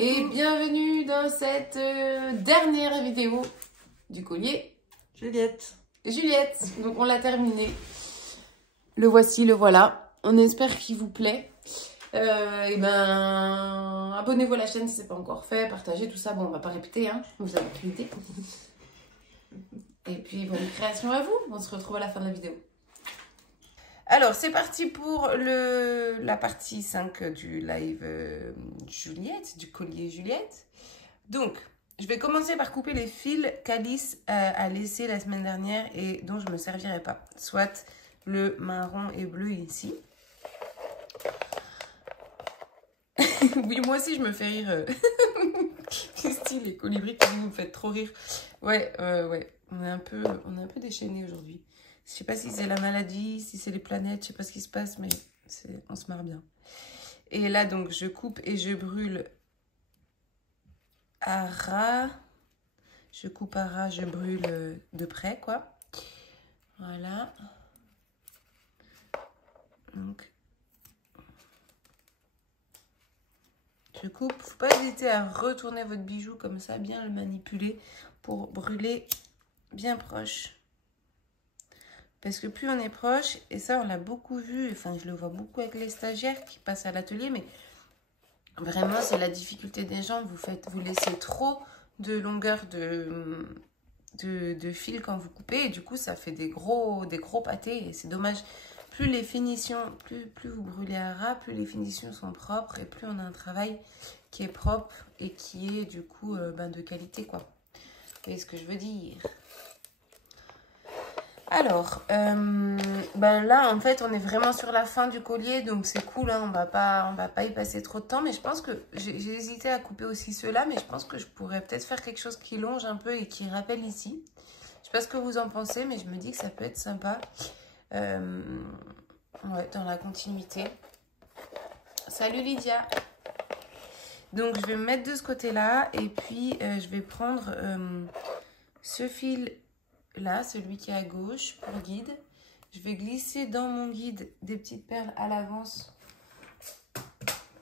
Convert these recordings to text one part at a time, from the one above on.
Et bienvenue dans cette dernière vidéo du collier Juliette. Donc on l'a terminé. Le voici, le voilà. On espère qu'il vous plaît. Et ben, abonnez-vous à la chaîne si ce n'est pas encore fait. Partagez tout ça. Bon, on va pas répéter, hein. Vous avez aucune idée. Et puis, bonne création à vous. On se retrouve à la fin de la vidéo. Alors, c'est parti pour la partie 5 du live Juliette, du collier Juliette. Donc, je vais commencer par couper les fils qu'Alice a laissés la semaine dernière et dont je ne me servirai pas. Soit le marron et bleu ici. Oui, moi aussi, je me fais rire. Christine, les colibris qui vous faites trop rire. Ouais. On est un peu déchaînés aujourd'hui. Je sais pas si c'est la maladie, si c'est les planètes, je sais pas ce qui se passe, mais on se marre bien. Et là, donc, je coupe et je brûle à ras. Je coupe à ras, je brûle de près, quoi. Voilà. Donc, je coupe. Faut pas hésiter à retourner votre bijou comme ça, bien le manipuler pour brûler bien proche. Parce que plus on est proche, et ça on l'a beaucoup vu, enfin je le vois beaucoup avec les stagiaires qui passent à l'atelier, mais vraiment c'est la difficulté des gens, vous laissez trop de longueur de fil quand vous coupez, et du coup ça fait des gros pâtés, et c'est dommage. Plus les finitions, plus vous brûlez à ras, plus les finitions sont propres, et plus on a un travail qui est propre, et qui est du coup de qualité, quoi. Vous voyez ce que je veux dire? Alors, là, en fait, on est vraiment sur la fin du collier, donc c'est cool, hein, on va pas y passer trop de temps, mais je pense que j'ai hésité à couper aussi ceux-là, mais je pense que je pourrais peut-être faire quelque chose qui longe un peu et qui rappelle ici. Je sais pas ce que vous en pensez, mais je me dis que ça peut être sympa, ouais, dans la continuité. Salut Lydia! Donc, je vais me mettre de ce côté-là, et puis je vais prendre ce fil là, celui qui est à gauche pour guide. Je vais glisser dans mon guide des petites perles à l'avance.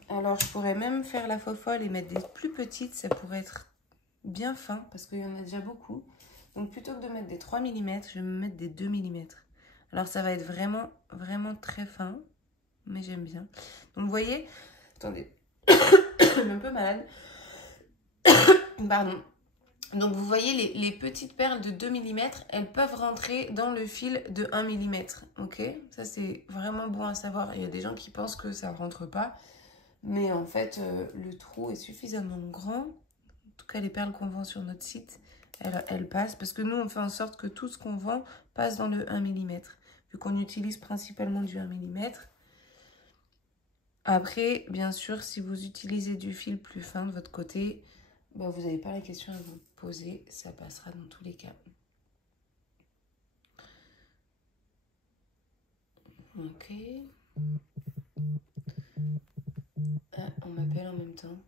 Alors, je pourrais même faire la fofolle et mettre des plus petites. Ça pourrait être bien fin parce qu'il y en a déjà beaucoup. Donc, plutôt que de mettre des 3 mm, je vais me mettre des 2 mm. Alors, ça va être vraiment, vraiment très fin. Mais j'aime bien. Donc, vous voyez... Attendez. Je suis un peu malade. Pardon. Donc, vous voyez, les petites perles de 2 mm, elles peuvent rentrer dans le fil de 1 mm. Ok? Ça, c'est vraiment bon à savoir. Il y a des gens qui pensent que ça ne rentre pas. Mais en fait, le trou est suffisamment grand. En tout cas, les perles qu'on vend sur notre site, elles passent. Parce que nous, on fait en sorte que tout ce qu'on vend passe dans le 1 mm. Vu qu'on utilise principalement du 1 mm. Après, bien sûr, si vous utilisez du fil plus fin de votre côté... Bah, vous n'avez pas la question à vous poser, ça passera dans tous les cas. Ok. Ah, on m'appelle en même temps.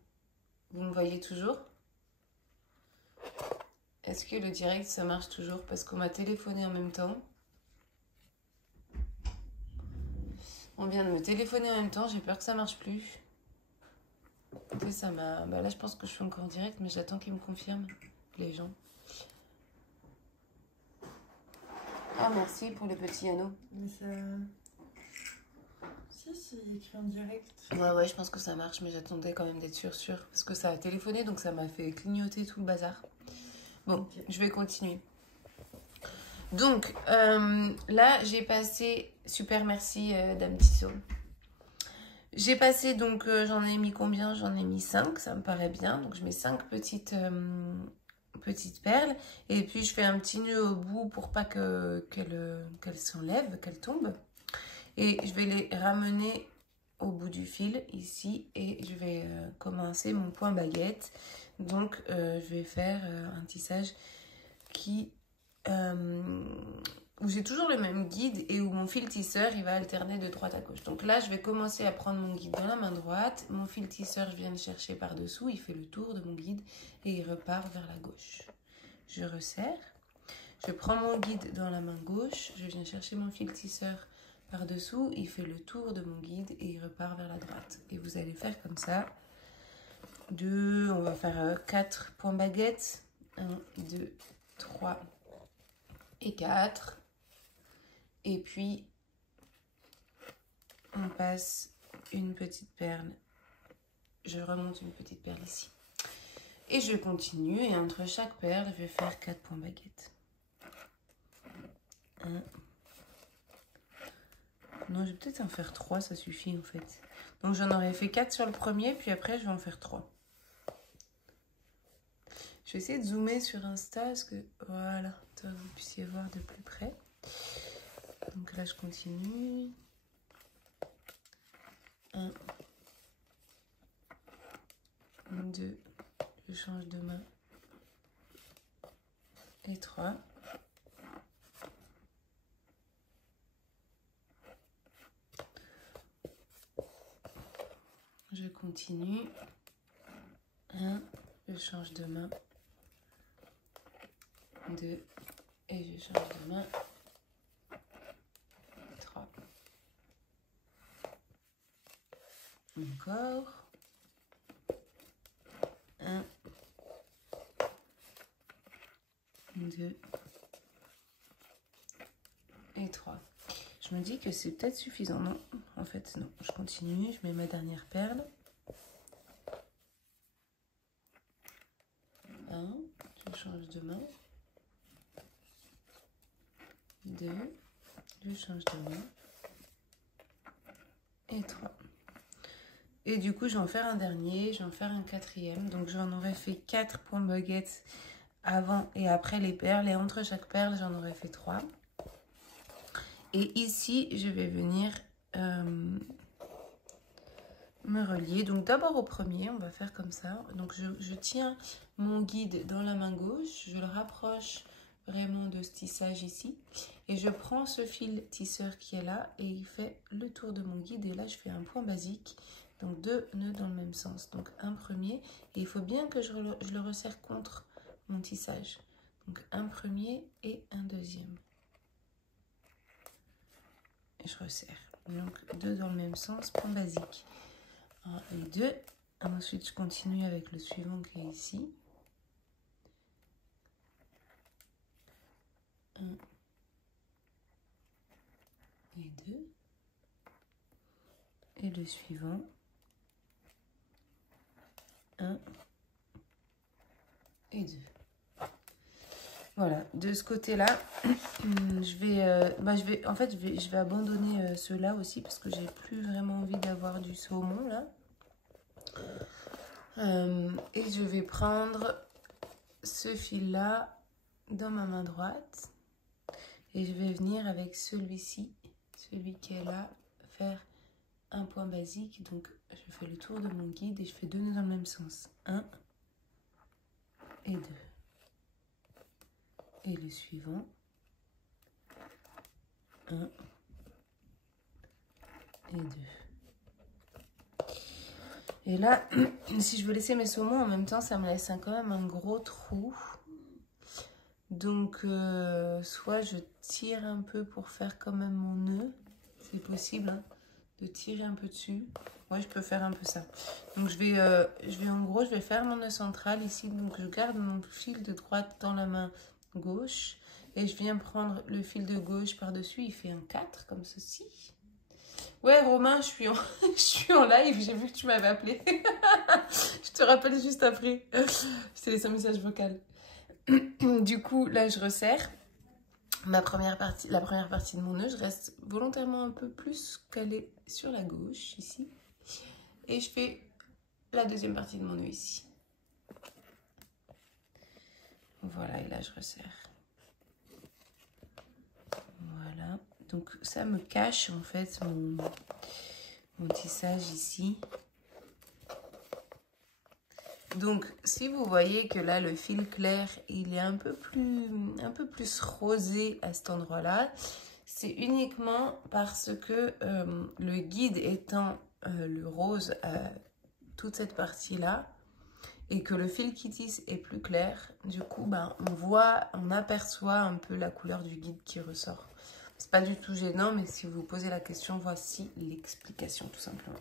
Vous me voyez toujours? Est-ce que le direct, ça marche toujours? Parce qu'on m'a téléphoné en même temps. On vient de me téléphoner en même temps, j'ai peur que ça marche plus. Ça m'a... Bah là, je pense que je suis encore en direct, mais j'attends qu'ils me confirment, les gens. Ah, merci pour les petits anneaux. Mais ça... Si, c'est écrit en direct. Ouais, je pense que ça marche, mais j'attendais quand même d'être sûre. Parce que ça a téléphoné, donc ça m'a fait clignoter tout le bazar. Bon, okay. Je vais continuer. Donc, là, j'ai passé... Super, merci, Dame Tissot. J'ai passé, donc, j'en ai mis combien? J'en ai mis 5, ça me paraît bien. Donc, je mets 5 petites perles. Et puis, je fais un petit nœud au bout pour pas qu'elle s'enlève, qu'elle tombe. Et je vais les ramener au bout du fil, ici. Et je vais commencer mon point baguette. Donc, je vais faire un tissage qui... où j'ai toujours le même guide et où mon fil tisseur, il va alterner de droite à gauche. Donc là, je vais commencer à prendre mon guide dans la main droite. Mon fil tisseur, je viens le chercher par-dessous. Il fait le tour de mon guide et il repart vers la gauche. Je resserre. Je prends mon guide dans la main gauche. Je viens chercher mon fil tisseur par-dessous. Il fait le tour de mon guide et il repart vers la droite. Et vous allez faire comme ça 2, on va faire 4 points baguettes. 1, 2, 3 et 4. Et puis, on passe une petite perle. Je remonte une petite perle ici. Et je continue. Et entre chaque perle, je vais faire 4 points baguettes. 1. Non, je vais peut-être en faire 3, ça suffit en fait. Donc j'en aurais fait 4 sur le premier, puis après je vais en faire 3. Je vais essayer de zoomer sur Insta, parce que voilà, que vous puissiez voir de plus près. Donc là je continue. 1, 2, je change de main. Et 3. Je continue. 1, je change de main. 2, et je change de main. 3. Encore. 1, 2 et 3. Je me dis que c'est peut-être suffisant. Non, en fait, non. Je continue. Je mets ma dernière perle. 1, je change de main. 2, je change de main. Et 3. Et du coup, je vais en faire un dernier. Je vais en faire un quatrième. Donc, j'en aurais fait 4 points baguettes avant et après les perles. Et entre chaque perle, j'en aurais fait 3. Et ici, je vais venir me relier. Donc d'abord au premier, on va faire comme ça. Donc je tiens mon guide dans la main gauche. Je le rapproche vraiment de ce tissage ici. Et je prends ce fil tisseur qui est là et il fait le tour de mon guide. Et là, je fais un point basique. Donc 2 nœuds dans le même sens. Donc un premier. Et il faut bien que je le resserre contre mon tissage. Donc un premier et un deuxième. Et je resserre. Donc 2 dans le même sens, point basique. 1 et 2. Ensuite, je continue avec le suivant qui est ici. 1 et 2. Et le suivant. 1 et 2. Voilà, de ce côté-là, je vais abandonner ceux-là aussi parce que j'ai plus vraiment envie d'avoir du saumon là. Et je vais prendre ce fil-là dans ma main droite et je vais venir avec celui-ci, celui qui est là, faire un point basique. Donc, je fais le tour de mon guide et je fais 2 nœuds dans le même sens. 1 et 2. Et le suivant, 1 et 2. Et là, si je veux laisser mes saumons en même temps, ça me laisse quand même un gros trou. Donc, soit je tire un peu pour faire quand même mon nœud. C'est possible hein, de tirer un peu dessus. Ouais, je peux faire un peu ça. Donc, je vais faire mon nœud central ici. Donc, je garde mon fil de droite dans la main gauche. Et je viens prendre le fil de gauche par-dessus. Il fait un 4 comme ceci. Ouais, Romain, je suis en live. J'ai vu que tu m'avais appelé. Je te rappelle juste après. Je t'ai laissé un message vocal. Du coup, là, je resserre la première partie de mon nœud. Je reste volontairement un peu plus calée sur la gauche, ici. Et je fais la deuxième partie de mon nœud ici. Voilà, et là, je resserre. Voilà. Donc, ça me cache, en fait, mon tissage ici. Donc, si vous voyez que là, le fil clair, il est un peu plus rosé à cet endroit-là, c'est uniquement parce que le guide étant le rose à toute cette partie-là, et que le fil qui tisse est plus clair, du coup, ben, on aperçoit un peu la couleur du guide qui ressort. C'est pas du tout gênant, mais si vous vous posez la question, voici l'explication, tout simplement.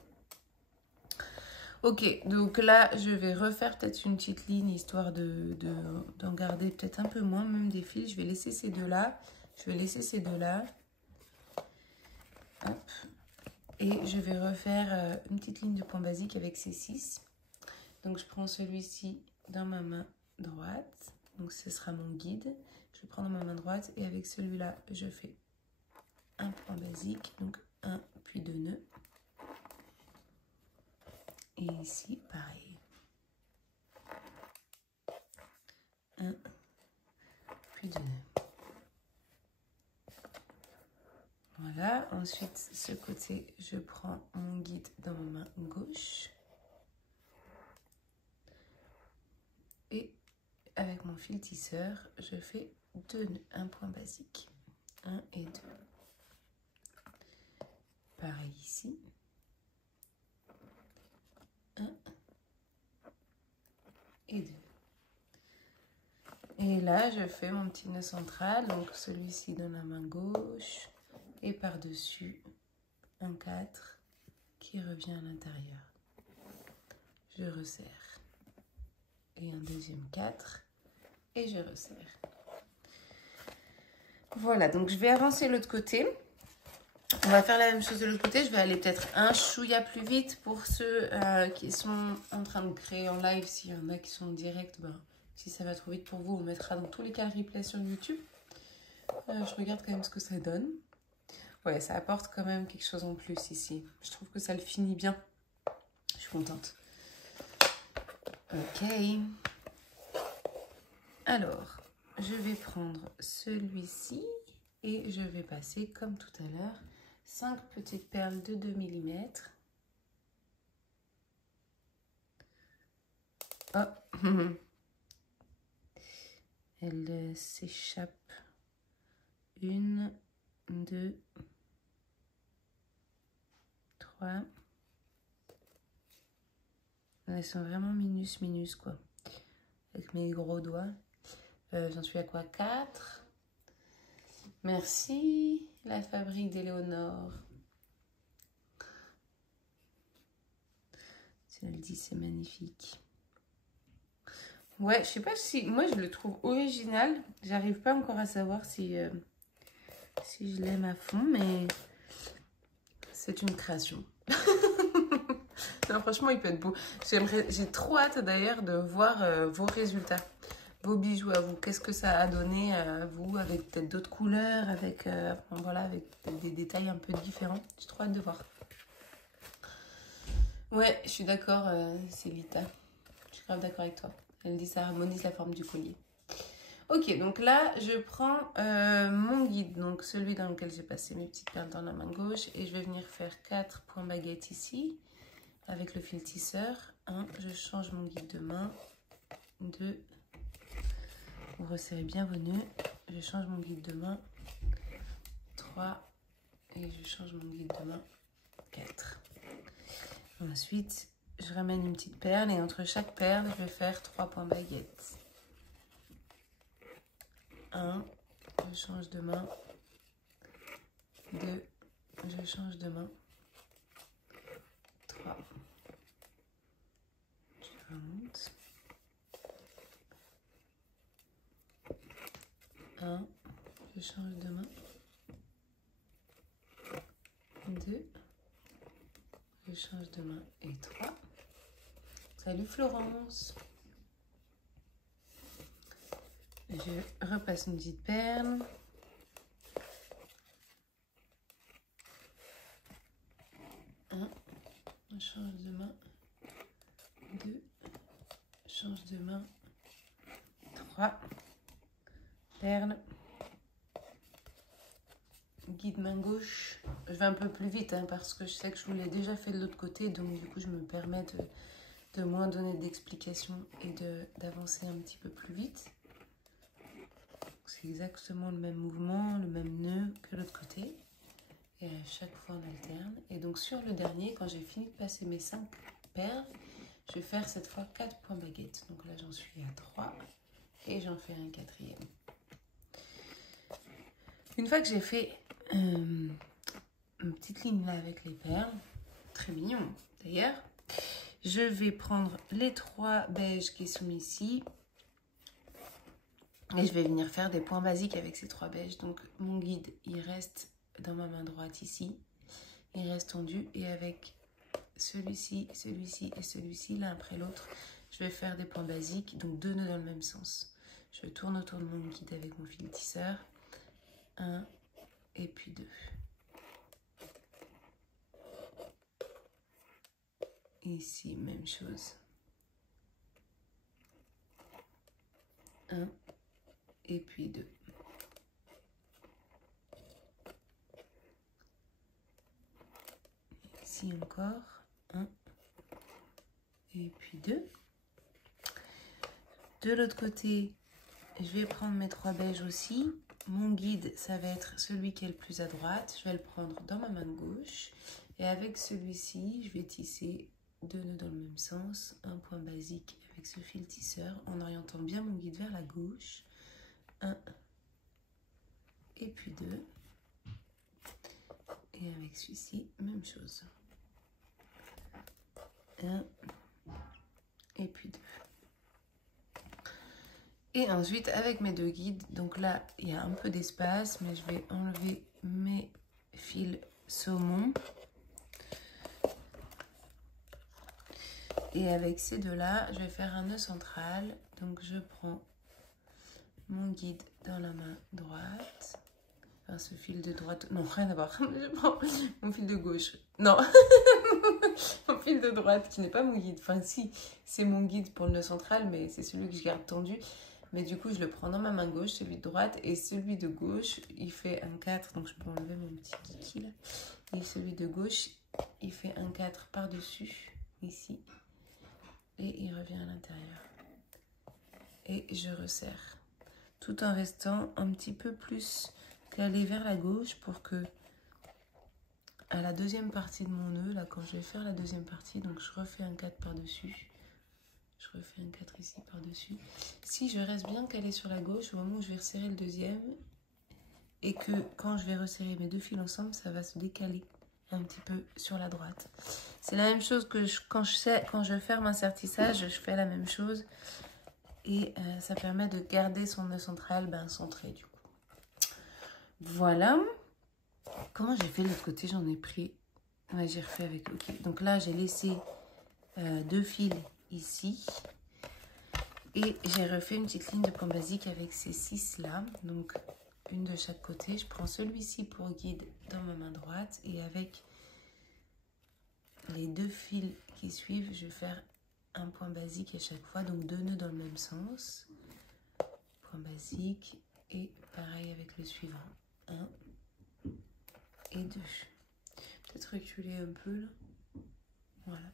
Ok, donc là, je vais refaire peut-être une petite ligne, histoire d'en garder peut-être un peu moins, même des fils. Je vais laisser ces deux-là. Je vais laisser ces deux-là. Hop. Et je vais refaire une petite ligne de point basique avec ces 6. Donc, je prends celui-ci dans ma main droite. Donc, ce sera mon guide. Je le prends dans ma main droite. Et avec celui-là, je fais un point basique. Donc, 1 puis 2 nœuds. Et ici, pareil. 1 puis 2 nœuds. Voilà. Ensuite, ce côté, je prends mon guide dans ma main gauche. Et avec mon fil tisseur, je fais 2 nœuds, un point basique. 1 et 2. Pareil ici. 1 et 2. Et là, je fais mon petit nœud central, donc celui-ci dans la main gauche, et par-dessus, un 4 qui revient à l'intérieur. Je resserre. Et un deuxième 4, et je resserre. Voilà, donc je vais avancer l'autre côté. On va faire la même chose de l'autre côté. Je vais aller peut-être un chouïa plus vite pour ceux qui sont en train de créer en live. S'il y en a qui sont en direct, ben, si ça va trop vite pour vous, on mettra dans tous les cas le replay sur YouTube. Je regarde quand même ce que ça donne. Ouais, ça apporte quand même quelque chose en plus ici. Je trouve que ça le finit bien. Je suis contente. Ok. Alors, je vais prendre celui-ci et je vais passer, comme tout à l'heure, 5 petites perles de 2 mm. Oh, elle s'échappe. 1, 2, 3. Elles sont vraiment minus quoi. Avec mes gros doigts. J'en suis à quoi? 4. Merci, la fabrique d'Éléonore. Tu le dis, c'est magnifique. Ouais, je sais pas si... Moi, je le trouve original. J'arrive pas encore à savoir si je l'aime à fond, mais c'est une création. Non, franchement, il peut être beau. J'ai trop hâte d'ailleurs de voir vos résultats, vos bijoux à vous. Qu'est-ce que ça a donné à vous, avec peut-être d'autres couleurs, avec, voilà, avec des détails un peu différents. J'ai trop hâte de voir. Ouais, je suis d'accord, c'est Lita. Je suis grave d'accord avec toi. Elle dit ça harmonise la forme du collier. Ok, donc là, je prends mon guide, donc celui dans lequel j'ai passé mes petites perles dans la main gauche. Et je vais venir faire 4 points baguettes ici, avec le fil tisseur. 1, je change mon guide de main. 2, vous resserrez bien vos nœuds. Je change mon guide de main. 3, et je change mon guide de main. 4. Ensuite, je ramène une petite perle et entre chaque perle, je vais faire 3 points baguettes. 1, je change de main. 2, je change de main. 3, je remonte. 1, je change de main. 2, je change de main. Et 3. Salut Florence. Je repasse une petite perle. Je change de main. 2, change de main. 3, perle. Guide main gauche. Je vais un peu plus vite hein, parce que je sais que je vous l'ai déjà fait de l'autre côté, donc du coup je me permets de moins donner d'explications et d'avancer un petit peu plus vite. C'est exactement le même mouvement, le même nœud que l'autre côté. Et à chaque fois on alterne. Et donc sur le dernier, quand j'ai fini de passer mes 5 perles, je vais faire cette fois 4 points baguettes. Donc là j'en suis à 3 et j'en fais un 4e. Une fois que j'ai fait une petite ligne là avec les perles, très mignon d'ailleurs, Je vais prendre les 3 beiges qui sont ici. Et je vais venir faire des points basiques avec ces 3 beiges. Donc mon guide, il reste dans ma main droite ici. Il reste tendu. Et avec celui-ci, celui-ci et celui-ci, l'un après l'autre, je vais faire des points basiques. Donc 2 nœuds dans le même sens. Je tourne autour de mon guide avec mon fil tisseur. 1 et puis 2. Ici, même chose. 1 et puis 2. Ici encore, 1 et puis 2. De l'autre côté, je vais prendre mes 3 beiges aussi. Mon guide, ça va être celui qui est le plus à droite. Je vais le prendre dans ma main gauche. Et avec celui-ci, je vais tisser 2 nœuds dans le même sens. Un point basique avec ce fil tisseur en orientant bien mon guide vers la gauche. 1 et puis 2. Et avec celui-ci, même chose. 1 et puis 2. Et ensuite, avec mes 2 guides, donc là, il y a un peu d'espace, mais je vais enlever mes fils saumon. Et avec ces 2-là, je vais faire un nœud central. Donc, je prends mon guide dans la main droite. Enfin, ce fil de droite... Non, rien à voir. Je prends mon fil de gauche. Non, mon fil de droite qui n'est pas mon guide. Enfin, si, c'est mon guide pour le nœud central, mais c'est celui que je garde tendu. Mais du coup, je le prends dans ma main gauche, celui de droite. Et celui de gauche, il fait un 4. Donc, je peux enlever mon petit kiki là. Et celui de gauche, il fait un 4 par-dessus, ici. Et il revient à l'intérieur. Et je resserre. Tout en restant un petit peu plus calé vers la gauche pour que, à la deuxième partie de mon nœud, là, quand je vais faire la deuxième partie, donc je refais un 4 par-dessus. Je refais un 4 ici par-dessus. Si je reste bien calé sur la gauche, au moment où je vais resserrer le deuxième, et que quand je vais resserrer mes 2 fils ensemble, ça va se décaler un petit peu sur la droite. C'est la même chose que quand je ferme un sertissage, je fais la même chose. Et ça permet de garder son nœud central centré du coup. Voilà. Comment j'ai fait de l'autre côté? J'en ai pris... Ouais, j'ai refait avec... Ok. Donc là, j'ai laissé 2 fils ici. Et j'ai refait une petite ligne de point basique avec ces 6 là. Donc, une de chaque côté. Je prends celui-ci pour guide dans ma main droite. Et avec les 2 fils qui suivent, je vais faire un point basique à chaque fois. Donc, 2 nœuds dans le même sens. Point basique. Et pareil avec le suivant. 1 et 2. Peut-être reculer un peu là. Voilà.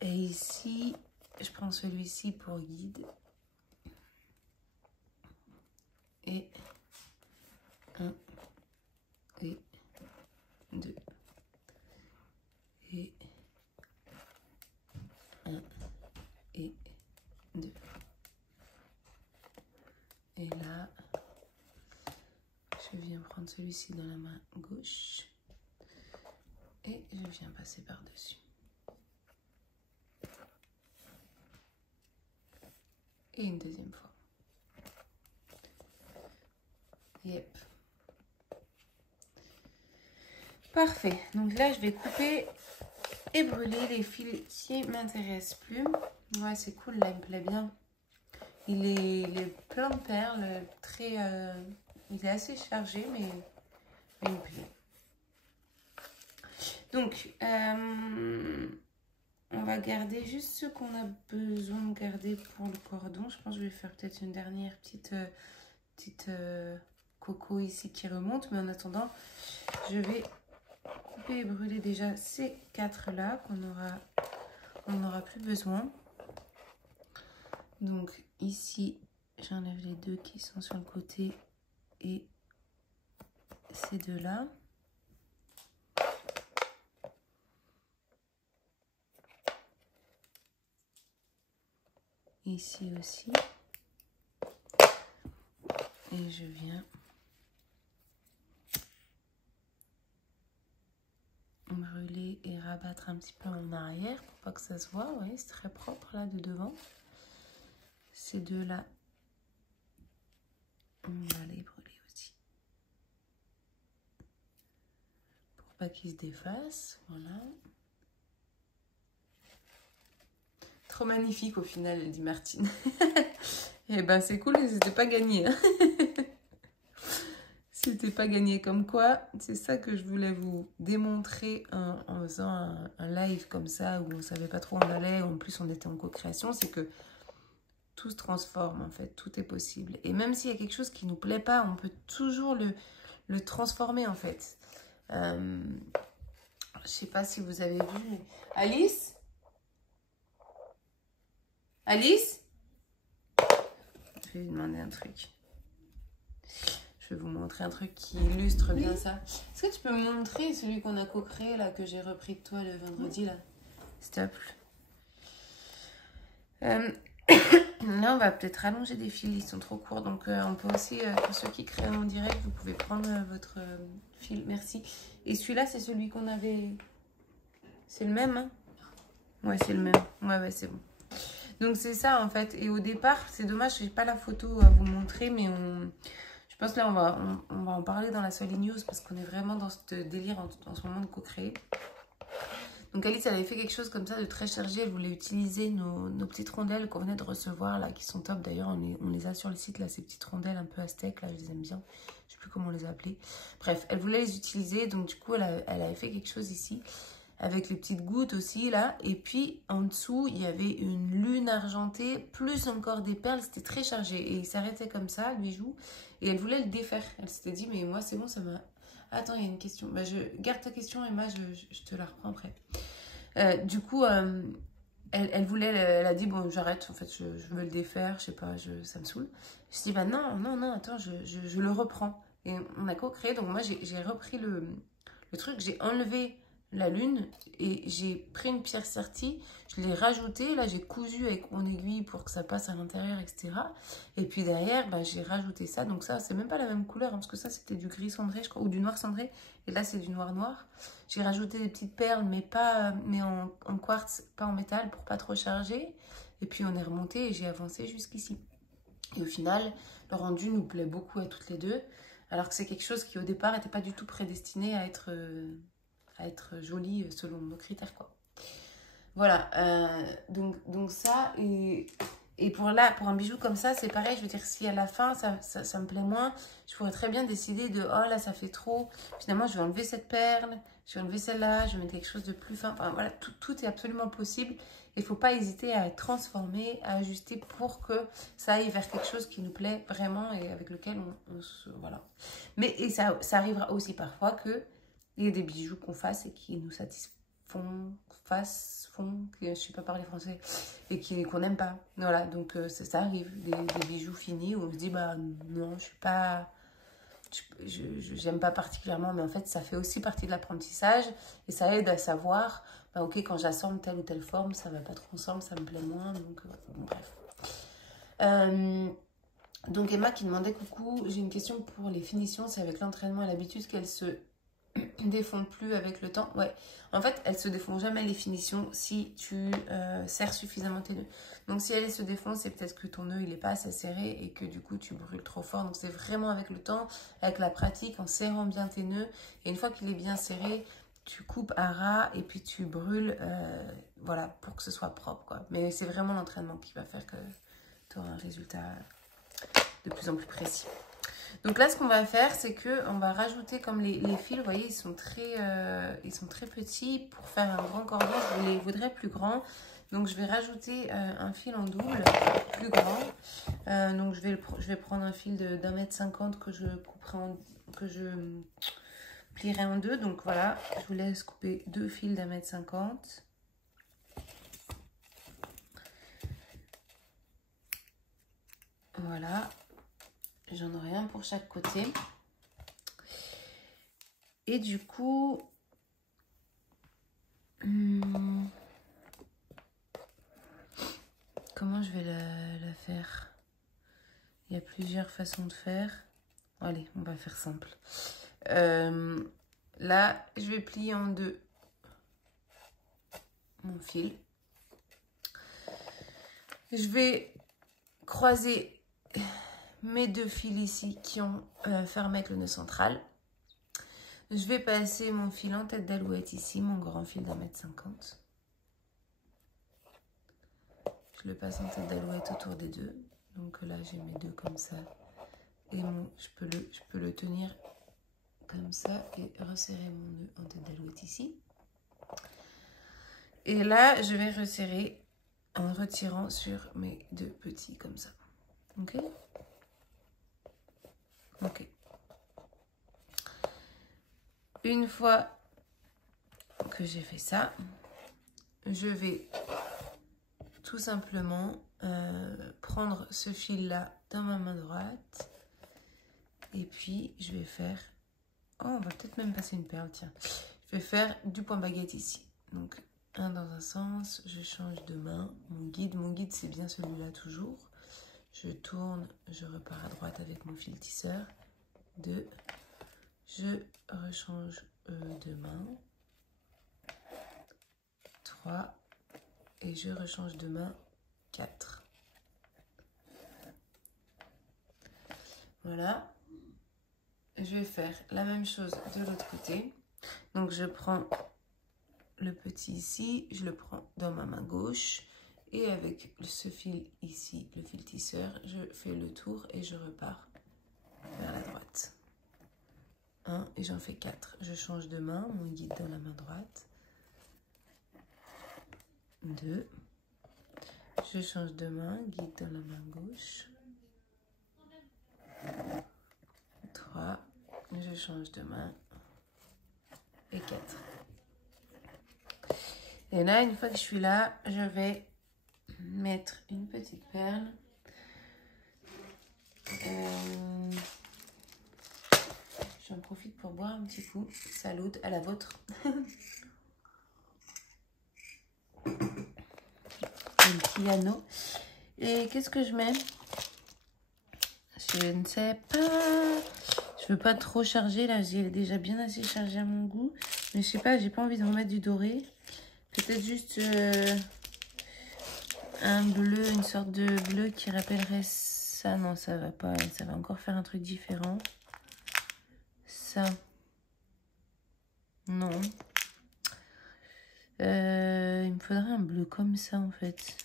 Et ici, je prends celui-ci pour guide. Et 1 et 2. Et 1 et 2. Et là, je viens prendre celui-ci dans la main gauche. Et je viens passer par-dessus. Et une deuxième fois. Yep. Parfait. Donc là, je vais couper et brûler les fils qui m'intéressent plus. Ouais, c'est cool, là, il me plaît bien. Il est plein de perles, très... il est assez chargé, mais il me plaît. Donc, on va garder juste ce qu'on a besoin de garder pour le cordon. Je pense que je vais faire peut-être une dernière petite coco ici qui remonte. Mais en attendant, je vais couper et brûler déjà ces 4 là qu'on n'aura plus besoin. Donc ici, j'enlève les 2 qui sont sur le côté et ces 2 là. Ici aussi. Et je viens brûler et rabattre un petit peu en arrière pour pas que ça se voit. Vous voyez, c'est très propre là de devant. Ces deux-là, on va les brûler aussi. Pour pas qu'ils se défassent. Voilà. Trop magnifique au final, elle dit Martine. Et ben c'est cool, c'était pas gagné. Hein. C'était pas gagné. Comme quoi, c'est ça que je voulais vous démontrer en faisant un live comme ça, où on savait pas trop où on allait, en plus on était en co-création, c'est que tout se transforme en fait, tout est possible. Et même s'il y a quelque chose qui nous plaît pas, on peut toujours le transformer en fait. Je sais pas si vous avez vu, mais... Alice? Alice? Je vais lui demander un truc. Je vais vous montrer un truc qui illustre bien ça. Est-ce que tu peux me montrer celui qu'on a co-créé là, que j'ai repris de toi le vendredi là? S'il te plaît. Là, on va peut-être rallonger des fils, ils sont trop courts. Donc, on peut aussi, pour ceux qui créent en direct, vous pouvez prendre votre fil. Merci. Et celui-là, c'est celui qu'on avait... C'est le même, hein? Ouais, c'est le même. Ouais, c'est bon. Donc, c'est ça, en fait. Et au départ, c'est dommage, je n'ai pas la photo à vous montrer, mais je pense que là, on va en parler dans la Soleil News parce qu'on est vraiment dans ce délire en ce moment de co-créer. Donc Alice, elle avait fait quelque chose comme ça de très chargé. Elle voulait utiliser nos petites rondelles qu'on venait de recevoir là, qui sont top. D'ailleurs, on les a sur le site là, ces petites rondelles un peu aztèques là, je les aime bien. Je sais plus comment on les a appelées. Bref, elle voulait les utiliser. Donc du coup, elle avait fait quelque chose ici avec les petites gouttes aussi là. Et puis en dessous, il y avait une lune argentée, plus encore des perles. C'était très chargé. Et il s'arrêtait comme ça, le bijou. Et elle voulait le défaire. Elle s'était dit, mais moi c'est bon, ça m'a... Attends, il y a une question. Bah, je garde ta question, Emma, je te la reprends après. Du coup, elle voulait, elle a dit, bon, j'arrête, en fait, je veux le défaire, je sais pas, ça me saoule. Je dis, bah non, attends, je le reprends. Et on a co-créé, donc moi, j'ai repris le truc, j'ai enlevé la lune et j'ai pris une pierre sertie, je l'ai rajoutée, là, j'ai cousu avec mon aiguille pour que ça passe à l'intérieur, etc. Et puis derrière, bah, j'ai rajouté ça, donc ça, c'est même pas la même couleur, hein, parce que ça, c'était du gris cendré, je crois, ou du noir cendré, et là, c'est du noir. J'ai rajouté des petites perles, mais en quartz, pas en métal, pour pas trop charger. Et puis, on est remonté et j'ai avancé jusqu'ici. Et au final, le rendu nous plaît beaucoup à toutes les deux. Alors que c'est quelque chose qui, au départ, n'était pas du tout prédestiné à être joli selon nos critères, quoi. Voilà. Donc ça, et pour un bijou comme ça, c'est pareil. Je veux dire, si à la fin, ça me plaît moins, je pourrais très bien décider de, oh là, ça fait trop. Finalement, je vais enlever cette perle, je vais enlever celle-là, je vais mettre quelque chose de plus fin. Enfin, voilà, tout est absolument possible. Il ne faut pas hésiter à être transformé, à ajuster pour que ça aille vers quelque chose qui nous plaît vraiment et avec lequel on se... Voilà. Mais ça arrivera aussi parfois qu'il y ait des bijoux qu'on fasse et qui nous satisfont, je ne sais pas parler français, et qu'on n'aime pas. Voilà, donc ça arrive, des bijoux finis où on se dit, bah non, je suis pas... J'aime pas particulièrement, mais en fait, ça fait aussi partie de l'apprentissage et ça aide à savoir, bah, ok, quand j'assemble telle ou telle forme, ça va pas trop ensemble, ça me plaît moins, donc bon, bref. Donc Emma qui demandait, coucou, j'ai une question pour les finitions, c'est avec l'entraînement et l'habitude qu'elles se défondent plus avec le temps. Ouais, en fait, elles se défont jamais les finitions si tu serres suffisamment tes nœuds. Donc si elles se défont, c'est peut-être que ton nœud il est pas assez serré et que du coup tu brûles trop fort. Donc c'est vraiment avec le temps, avec la pratique, en serrant bien tes nœuds. Et une fois qu'il est bien serré, tu coupes à ras et puis tu brûles, voilà, pour que ce soit propre, quoi. Mais c'est vraiment l'entraînement qui va faire que tu auras un résultat de plus en plus précis. Donc là, ce qu'on va faire, c'est qu'on va rajouter comme les fils, vous voyez, ils sont très petits. Pour faire un grand cordon, je les voudrais plus grands. Donc, je vais rajouter un fil en double, plus grand. Donc, je vais prendre un fil d'1,50 m que je plierai en deux. Donc, voilà, je vous laisse couper deux fils d'1,50 m. Voilà. J'en aurai un pour chaque côté. Et du coup, comment je vais la faire? Il y a plusieurs façons de faire. Allez, on va faire simple. Là, je vais plier en deux mon fil. Je vais croiser mes 2 fils ici qui ont fermé avec le nœud central. Je vais passer mon fil en tête d'alouette ici, mon grand fil d'1,50 m. Je le passe en tête d'alouette autour des 2. Donc là, j'ai mes 2 comme ça. Et je peux le tenir comme ça et resserrer mon nœud en tête d'alouette ici. Et là, je vais resserrer en retirant sur mes 2 petits comme ça. Ok? Ok. Une fois que j'ai fait ça, je vais tout simplement prendre ce fil-là dans ma main droite. Et puis, je vais faire... Oh, on va peut-être même passer une perle, tiens. Je vais faire du point baguette ici. Donc, un dans un sens, je change de main. Mon guide c'est bien celui-là toujours. Je tourne, je repars à droite avec mon fil tisseur. 2, je rechange de main. 3, et je rechange de main. 4. Voilà. Je vais faire la même chose de l'autre côté. Donc, je prends le petit ici, je le prends dans ma main gauche. Et avec ce fil ici, le fil tisseur, je fais le tour et je repars vers la droite. 1 et j'en fais 4. Je change de main, mon guide dans la main droite. 2. Je change de main, guide dans la main gauche. 3. Je change de main. Et 4. Et là, une fois que je suis là, je vais mettre une petite perle. J'en profite pour boire un petit coup. Salut à la vôtre. Le piano. Et qu'est-ce que je mets? Je ne sais pas. Je veux pas trop charger. Là, j'ai déjà bien assez chargé à mon goût. Mais je sais pas, j'ai pas envie de remettre du doré. Peut-être juste un bleu, une sorte de bleu qui rappellerait ça. Non, ça va pas. Ça va encore faire un truc différent. Ça. Non. Il me faudrait un bleu comme ça, en fait.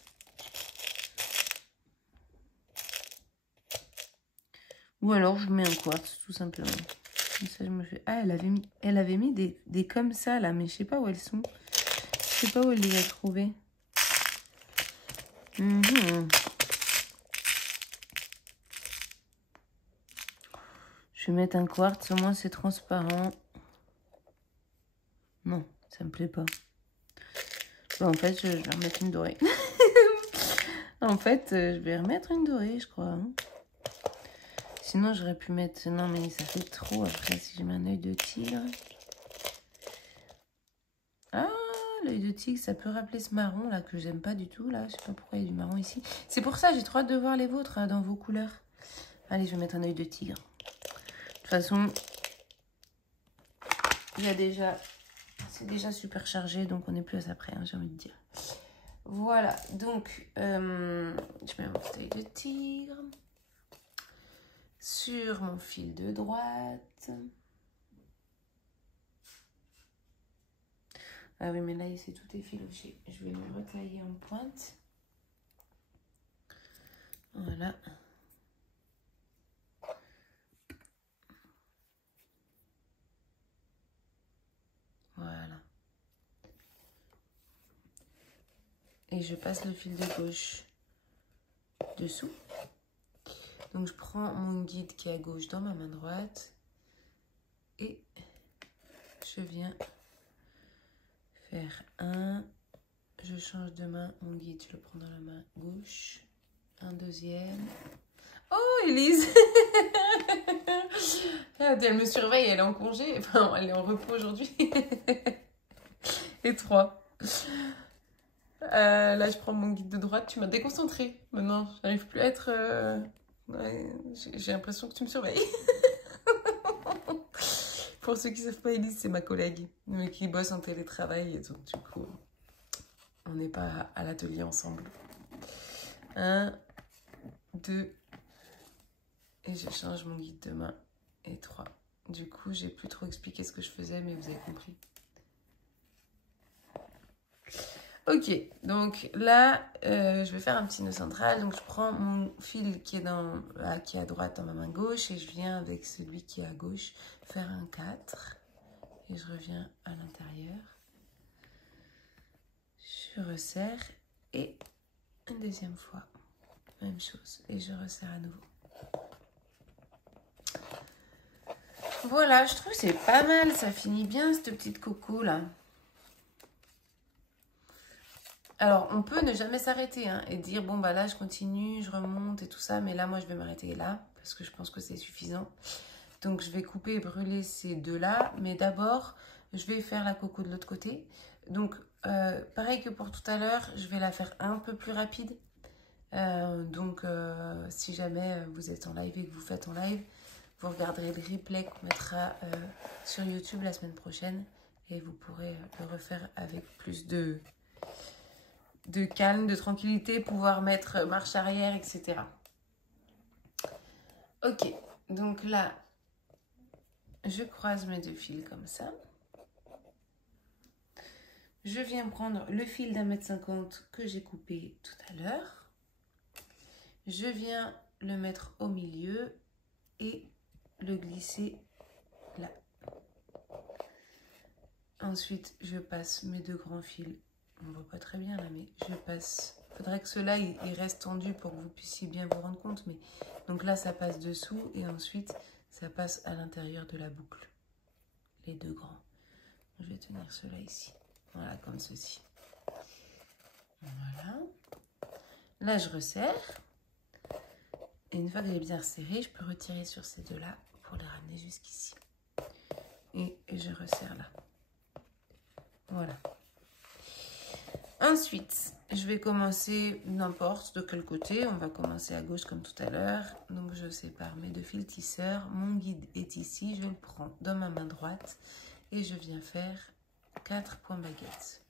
Ou alors, je mets un quartz, tout simplement. Comme ça, je me fais... Ah, elle avait mis des comme ça, là. Mais je sais pas où elles sont. Je sais pas où elle les a trouvées. Je vais mettre un quartz, au moins c'est transparent. Non, ça me plaît pas. Bon, en fait, je vais remettre une dorée. En fait, je vais remettre une dorée, je crois. Hein. Sinon, j'aurais pu mettre... Non, mais ça fait trop après si je mets un œil de tigre. Ah, l'œil de tigre, ça peut rappeler ce marron là que j'aime pas du tout. Là, je sais pas pourquoi il y a du marron ici. C'est pour ça, j'ai trop hâte de voir les vôtres hein, dans vos couleurs. Allez, je vais mettre un œil de tigre. De toute façon, il y a déjà... C'est déjà super chargé, donc on n'est plus à ça près, hein, j'ai envie de dire. Voilà, donc, je mets mon petit œil de tigre sur mon fil de droite. Ah oui, mais là, c'est tout effiloché. Je vais le retailler en pointe. Voilà. Voilà. Et je passe le fil de gauche dessous. Donc, je prends mon guide qui est à gauche dans ma main droite. Et je viens faire un. Je change de main. Mon guide, je le prends dans la main gauche. Un deuxième. Oh, Elise. Elle me surveille, elle est en congé. Enfin, elle est en repos aujourd'hui. Et 3. Là, je prends mon guide de droite. Tu m'as déconcentrée. Maintenant, j'arrive plus à être... Ouais, j'ai l'impression que tu me surveilles. Pour ceux qui ne savent pas, Elise, c'est ma collègue. Mais qui bosse en télétravail. Et donc, du coup, on n'est pas à l'atelier ensemble. 1, 2, et je change mon guide de main, et 3. Du coup, j'ai plus trop expliqué ce que je faisais, mais vous avez compris. Ok, donc là, je vais faire un petit nœud central. Donc, je prends mon fil qui est, qui est à droite dans ma main gauche et je viens avec celui qui est à gauche faire un 4. Et je reviens à l'intérieur. Je resserre et une deuxième fois, même chose. Et je resserre à nouveau. Voilà, je trouve que c'est pas mal. Ça finit bien cette petite coco là. Alors, on peut ne jamais s'arrêter hein, et dire, bon, bah là, je continue, je remonte et tout ça. Mais là, moi, je vais m'arrêter là parce que je pense que c'est suffisant. Donc, je vais couper et brûler ces deux-là. Mais d'abord, je vais faire la coco de l'autre côté. Donc, pareil que pour tout à l'heure, je vais la faire un peu plus rapide. Si jamais vous êtes en live et que vous faites en live, vous regarderez le replay qu'on mettra sur YouTube la semaine prochaine. Et vous pourrez le refaire avec plus de calme, de tranquillité, pouvoir mettre marche arrière, etc. Ok, donc là, je croise mes deux fils comme ça. Je viens prendre le fil d'1,50 m que j'ai coupé tout à l'heure. Je viens le mettre au milieu et le glisser là. Ensuite, je passe mes deux grands fils. On ne voit pas très bien là, mais je passe. Il faudrait que ceux-là, ils restent tendus pour que vous puissiez bien vous rendre compte. Mais donc là, ça passe dessous et ensuite, ça passe à l'intérieur de la boucle. Les deux grands. Je vais tenir ceux-là ici. Voilà, comme ceci. Voilà. Là, je resserre. Et une fois que j'ai bien resserré, je peux retirer sur ces deux-là pour les ramener jusqu'ici. Et je resserre là. Voilà. Ensuite, je vais commencer n'importe de quel côté. On va commencer à gauche comme tout à l'heure. Donc, je sépare mes deux fils tisseurs. Mon guide est ici. Je le prends dans ma main droite. Et je viens faire 4 points baguettes.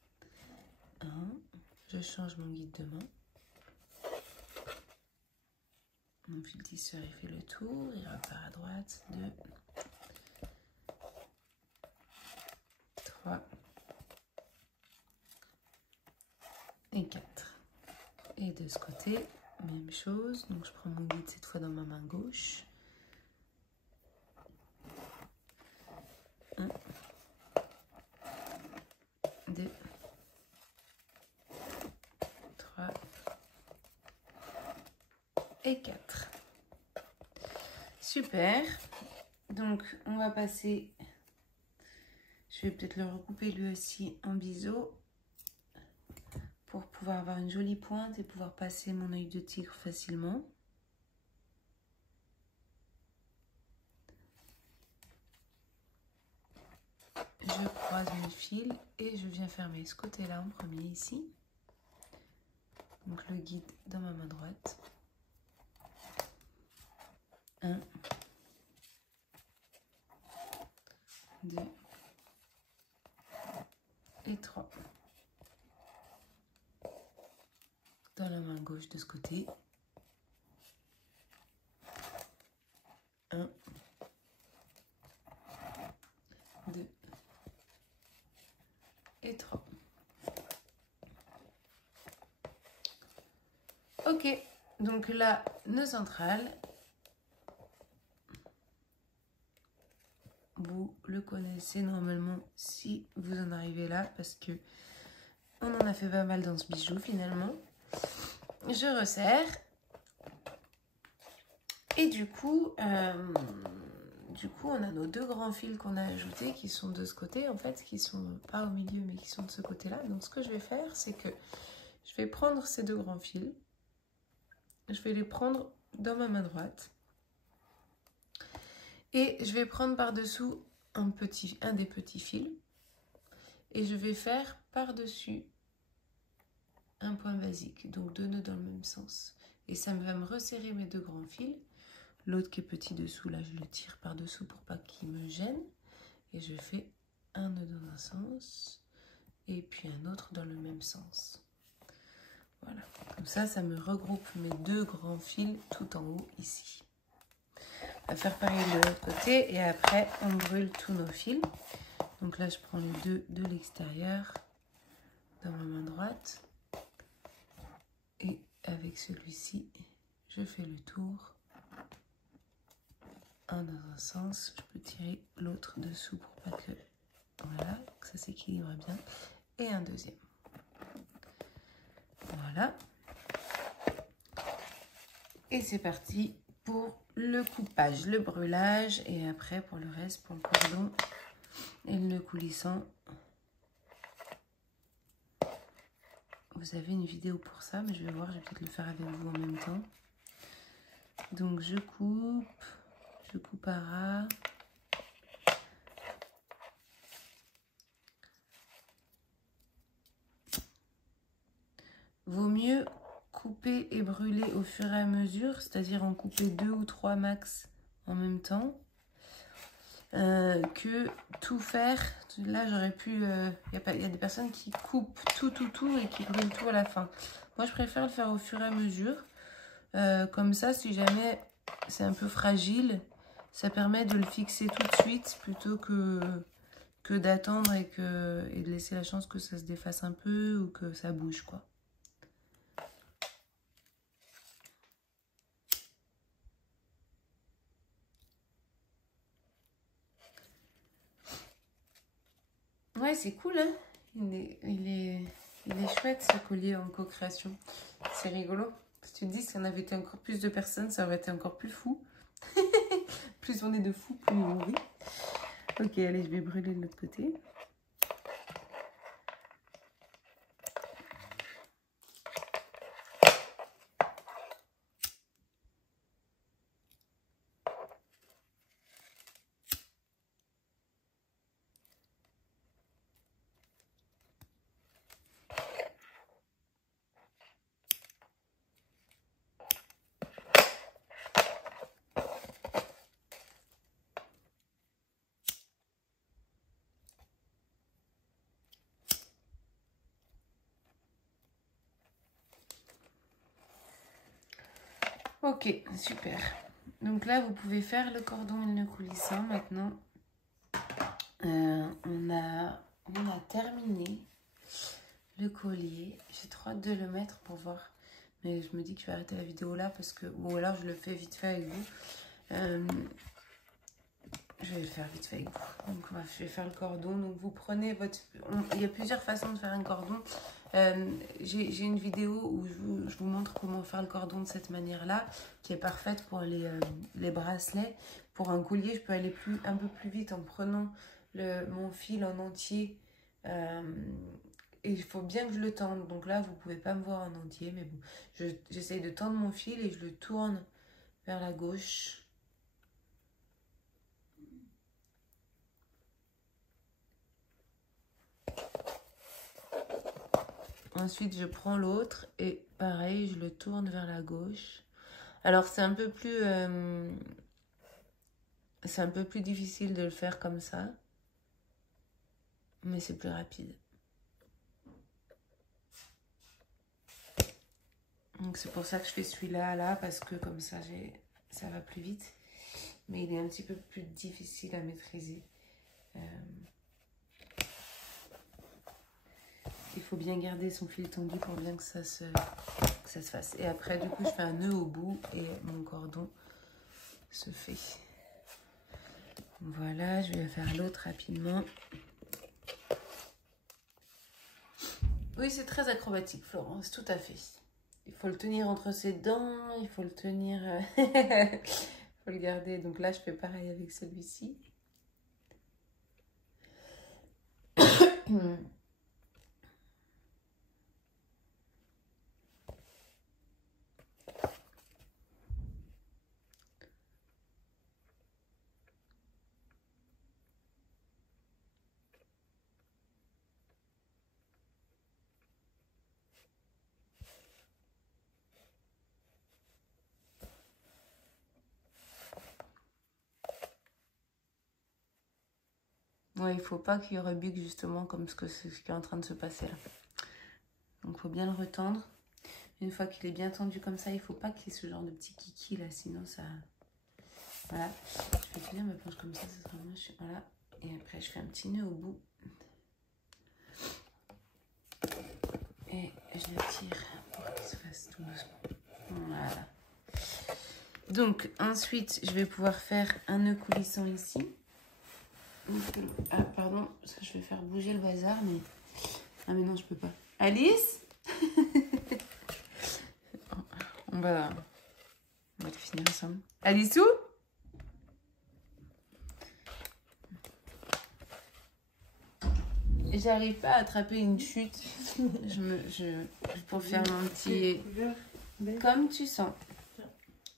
1. Je change mon guide de main. Mon fil tisseur, il fait le tour. Il repart à droite. 2. 3. Et 4. Et de ce côté, même chose. Donc, je prends mon guide cette fois dans ma main gauche. 1, 2, 3 et 4. Super. Donc, on va passer... Je vais peut-être le recouper lui aussi en biseau pour pouvoir avoir une jolie pointe et pouvoir passer mon œil de tigre facilement. Je croise mes fils et je viens fermer ce côté-là en premier ici. Donc le guide dans ma main droite. 1, 2 et 3. Dans la main gauche de ce côté. 1, 2 et 3. Ok, donc là, nœud central. Vous le connaissez normalement si vous en arrivez là parce que on en a fait pas mal dans ce bijou finalement. Je resserre et du coup, on a nos deux grands fils qu'on a ajoutés qui sont de ce côté en fait, qui sont pas au milieu mais qui sont de ce côté-là. Donc ce que je vais faire, c'est que je vais prendre ces deux grands fils, je vais les prendre dans ma main droite. Et je vais prendre par-dessous un des petits fils et je vais faire par-dessus un point basique, donc 2 nœuds dans le même sens. Et ça va me resserrer mes deux grands fils. L'autre qui est petit dessous, là, je le tire par-dessous pour pas qu'il me gêne. Et je fais un nœud dans un sens et puis un autre dans le même sens. Voilà, comme ça me regroupe mes deux grands fils tout en haut ici. On va faire pareil de l'autre côté et après on brûle tous nos fils. Donc là je prends les deux de l'extérieur dans ma main droite et avec celui-ci je fais le tour. Un dans un sens, je peux tirer l'autre dessous pour pas que, voilà, que ça s'équilibre bien. Et un deuxième. Voilà. Et c'est parti pour le coupage, le brûlage. Et après, pour le reste, pour le cordon et le coulissant. Vous avez une vidéo pour ça, mais je vais voir, je vais peut-être le faire avec vous en même temps. Donc, je coupe à ras. Vaut mieux couper et brûler au fur et à mesure, c'est-à-dire en couper 2 ou 3 max en même temps, que tout faire. Là, j'aurais pu... y a des personnes qui coupent tout et qui brûlent tout à la fin. Moi, je préfère le faire au fur et à mesure. Comme ça, si jamais c'est un peu fragile, ça permet de le fixer tout de suite plutôt que d'attendre et de laisser la chance que ça se défasse un peu ou que ça bouge, quoi. Ouais, c'est cool, hein. Il est chouette, ce collier en co-création. C'est rigolo. Si tu te dis, si on avait été encore plus de personnes, ça aurait été encore plus fou. Plus on est de fous, plus on rit. Ok, allez, je vais brûler de l'autre côté. Ok, super. Donc là, vous pouvez faire le cordon et le coulissant maintenant. On a terminé le collier. J'ai trop hâte de le mettre pour voir. Mais je me dis que je vais arrêter la vidéo là parce que... Ou alors je le fais vite fait avec vous. Je vais le faire vite fait avec vous. Donc je vais faire le cordon. Donc vous prenez votre... Il y a plusieurs façons de faire un cordon. J'ai une vidéo où je vous montre comment faire le cordon de cette manière-là, qui est parfaite pour les bracelets. Pour un collier, je peux aller un peu plus vite en prenant mon fil en entier. Et il faut bien que je le tende. Donc là, vous ne pouvez pas me voir en entier. Mais bon, j'essaye de tendre mon fil et je le tourne vers la gauche. Ensuite, je prends l'autre et pareil, je le tourne vers la gauche. Alors, c'est un peu plus difficile de le faire comme ça. Mais c'est plus rapide. Donc, c'est pour ça que je fais celui-là, là, parce que comme ça, ça va plus vite. Mais il est un petit peu plus difficile à maîtriser. Il faut bien garder son fil tendu pour bien que ça se fasse. Et après, du coup, je fais un nœud au bout et mon cordon se fait. Voilà, je vais faire l'autre rapidement. Oui, c'est très acrobatique, Florence, tout à fait. Il faut le tenir entre ses dents, il faut le tenir... il faut le garder. Donc là, je fais pareil avec celui-ci. Ouais, il faut pas qu'il rebique justement comme ce qui est en train de se passer là. Donc, il faut bien le retendre. Une fois qu'il est bien tendu comme ça, il faut pas qu'il y ait ce genre de petit kiki là, sinon ça... Voilà. Je vais tenir ma planche comme ça sera moche. Voilà. Et après, je fais un petit nœud au bout. Et je le tire pour qu'il se fasse tout doucement. Voilà. Donc, ensuite, je vais pouvoir faire un nœud coulissant ici. Ah, pardon, parce que je vais faire bouger le bazar, mais... Ah, mais non, je peux pas. Alice on va le finir ensemble. Alissou? J'arrive pas à attraper une chute. Pour faire mon petit... Comme tu sens.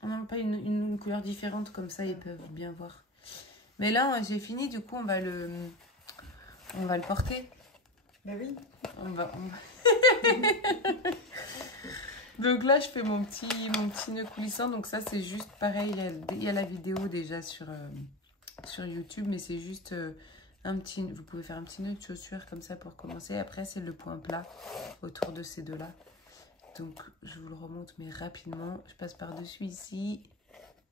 On n'a pas une couleur différente, comme ça ils peuvent bien voir. Mais là, j'ai fini, du coup, on va le porter. Bah oui. On va... Donc là, je fais mon petit nœud coulissant. Donc ça, c'est juste pareil. Il y a la vidéo déjà sur YouTube, mais c'est juste un petit... Vous pouvez faire un petit nœud de chaussure comme ça pour commencer. Après, c'est le point plat autour de ces deux-là. Donc, je vous le remonte, mais rapidement. Je passe par-dessus ici.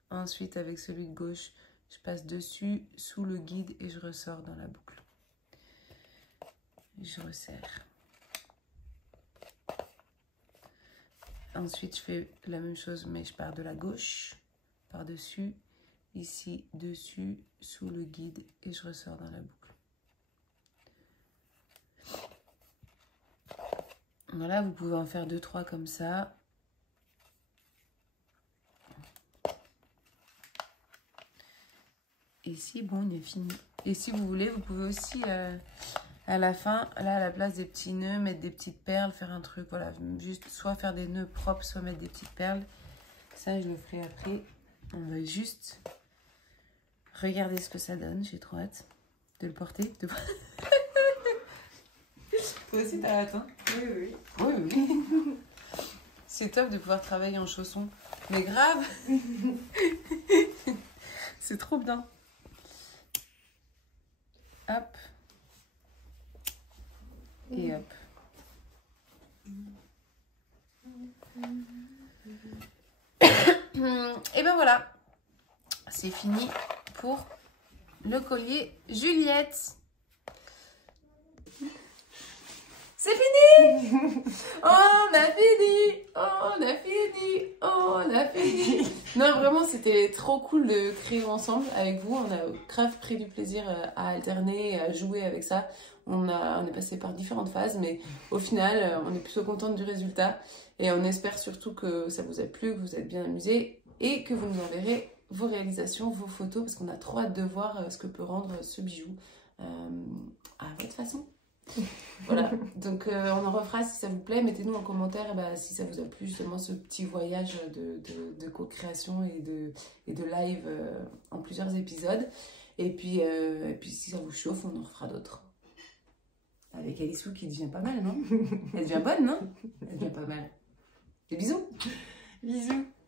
Ensuite, avec celui de gauche, je passe dessus, sous le guide et je ressors dans la boucle. Je resserre. Ensuite, je fais la même chose, mais je pars de la gauche, par-dessus, ici, dessus, sous le guide et je ressors dans la boucle. Voilà, vous pouvez en faire 2-3 comme ça. Ici, bon, on est fini. Et si vous voulez, vous pouvez aussi, à la fin, là, à la place des petits nœuds, mettre des petites perles, faire un truc, voilà. Juste soit faire des nœuds propres, soit mettre des petites perles. Ça, je le ferai après. On va juste regarder ce que ça donne. J'ai trop hâte de le porter. Toi aussi, t'as hâte, hein? Oui. Oui, oui. C'est top de pouvoir travailler en chaussons. Mais grave. C'est trop bien. Hop. Et hop. Et ben voilà. C'est fini pour le collier Juliette. C'est fini! On a fini! On a fini! On a fini! Non, vraiment, c'était trop cool de créer ensemble avec vous. On a grave pris du plaisir à alterner, à jouer avec ça. On est passé par différentes phases, mais au final, on est plutôt contente du résultat. Et on espère surtout que ça vous a plu, que vous êtes bien amusés et que vous nous enverrez vos réalisations, vos photos, parce qu'on a trop hâte de voir ce que peut rendre ce bijou à votre façon. Voilà, donc on en refera si ça vous plaît. Mettez-nous en commentaire si ça vous a plu, justement, ce petit voyage de co-création et de live en plusieurs épisodes. Et puis si ça vous chauffe, on en refera d'autres. Avec Alissou qui devient pas mal, non? Elle devient bonne, non? Elle devient pas mal. Des bisous. Bisous.